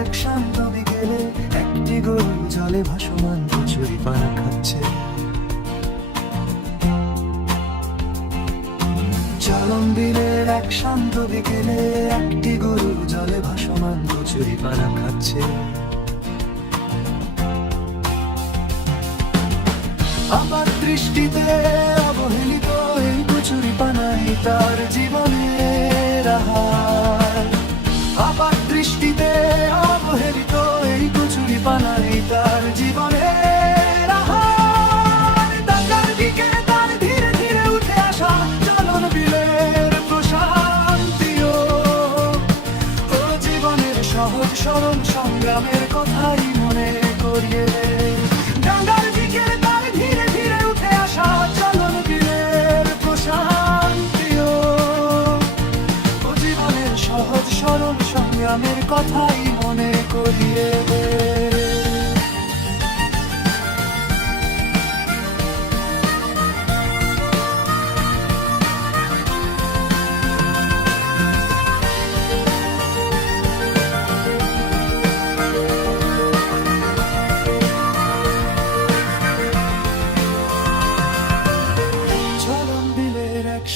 এক শান্ত বিকেলে একটি গরু জলে ভাসমান কচুরি পানা খাচ্ছে। চলন বিলের এক শান্ত বিকেলে একটি গরু জলে ভাসমান কচুরি পানা খাচ্ছে। আমার দৃষ্টিতে অবহেলিত এই কচুরি পানাই তার জীবনের আহার। আমার দৃষ্টিতে অবহেলিত এই কচুরি পানাই তার জীবনের আহার। ডাকার দিকে তার ধীরে ধীরে উঠে আসা চলন বিলের প্রশান্তিও ও জীবনের সহজ সরল সংগ্রামের কথাই মনে করিয়ে দেয়। ডাকার দিকে তার ধীরে ধীরে উঠে আসা চলন বিলের প্রশান্তিও ও জীবনের সহজ সরল সংগ্রামের কথাই মনে করিয়ে দেয়।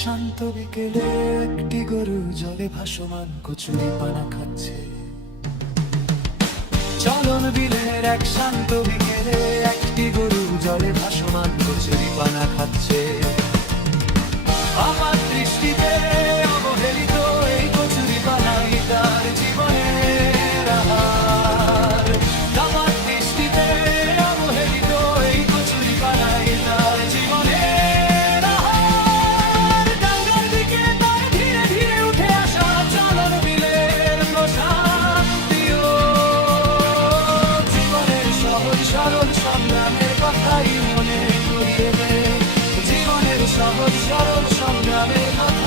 শান্ত বিকেলে একটি গরু জলে ভাসমান কচুরি পানা খাচ্ছে। চলন বিলের এক শান্ত বিকেলে একটি গরু জলে ভাসমান কচুরি পানা খাচ্ছে। আমার দৃষ্টিতে অবহেলিত এই কচুরি পানাই তার জীবনের আহার। আমার দৃষ্টিতে অবহেলিত এই কচুরি পানাই তার জীবনের আহার। ডাঙ্গার দিকে তার ধীরে ধীরে উঠে আসা চলন বিলের প্রশান্তিও জীবনের সহজ সরল সংগ্রামের কথাই মনে করিয়ে দেয়। জীবনের সহজ সরল সংগ্রামের কথা